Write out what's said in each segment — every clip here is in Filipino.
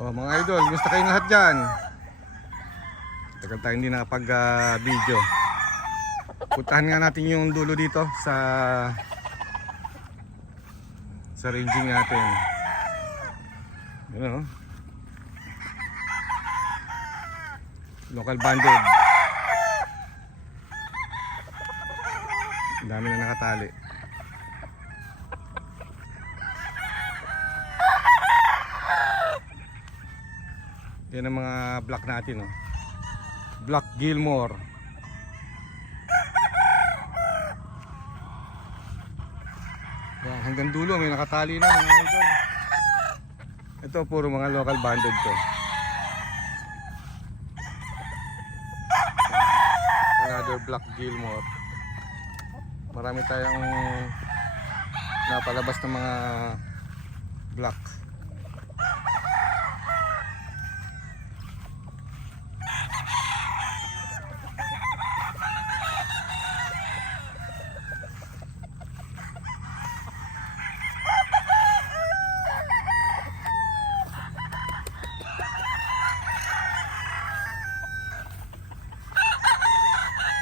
Oh, mga idol, gusto kayong lahat dyan. Tagal tayo hindi nakapag-video. Puntahan nga natin yung dulo dito sa sa ranging natin. Yun oh. Local banded. Ang dami na nakatali. Yan ang mga block natin, oh. Block Gilmore. Yan, hanggang dulo may nakatali na mga idol. Ito puro mga local banded to. Another Block Gilmore. Marami tayong napalabas ng mga block.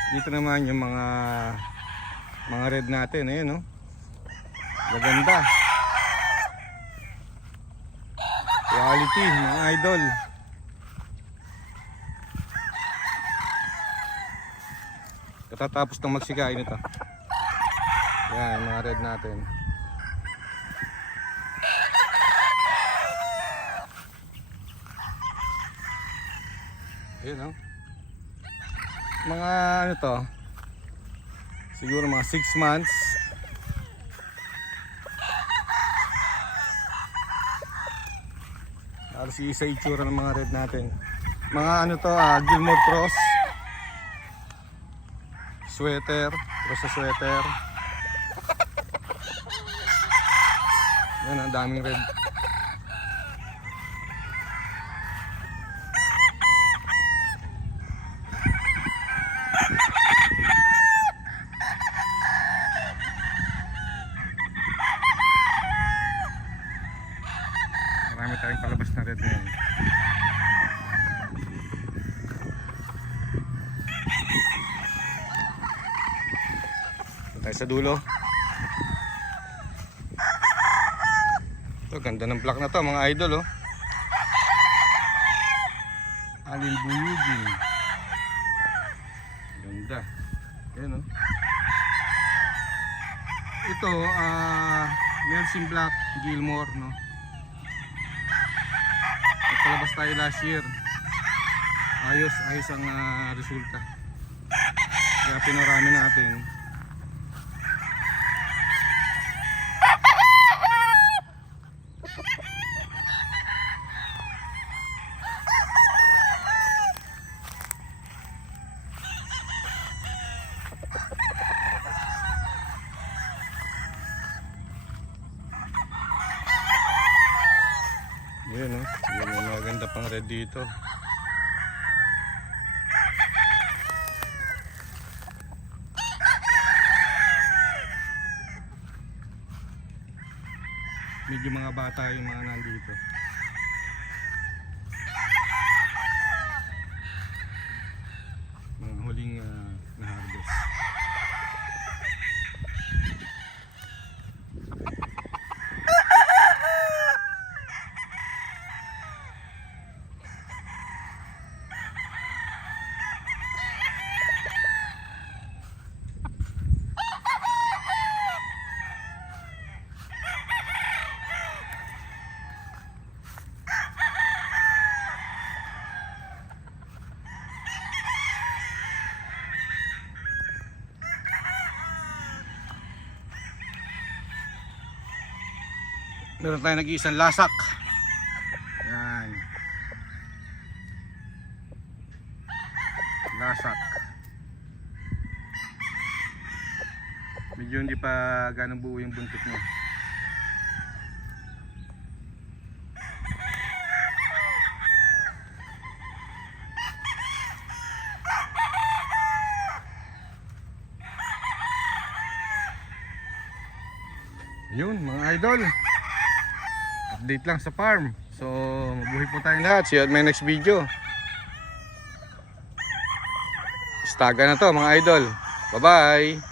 Dito naman yung mga mga red natin, ayun no. Maganda. Quality, mga idol. Katatapos ng magsikain ito. Yan, mga red natin. Ayun no. Mga ano to? Siguro mga 6 months. Halos isa itsura ng mga red natin. Mga ano to, ah, Gilmore Cross. Sweater, cross sa sweater. Yan, ang daming red. Marami ngayon. Ito tayo sa dulo. Ito, ganda ng black na to mga idol oh. Alin Buyugin. Ganda. Ayan oh. Ito, ah, Nelson Black Gilmore, no? Nagpalabas tayo last year. Ayos, ayos ang ah, resulta. Kaya pinarami natin. Yung maganda pang red dito. Medyo mga bata yung mga nandito. Mga huling ah, na-harvest. Meron tayo nag-iisang lasak. Yan. Lasak. Medyo hindi pa ganong buo yung buntot niya. Yun mga idol. Update lang sa farm. So, mabuhay po tayong lahat. See you at my next video. Staga na to mga idol. Bye-bye!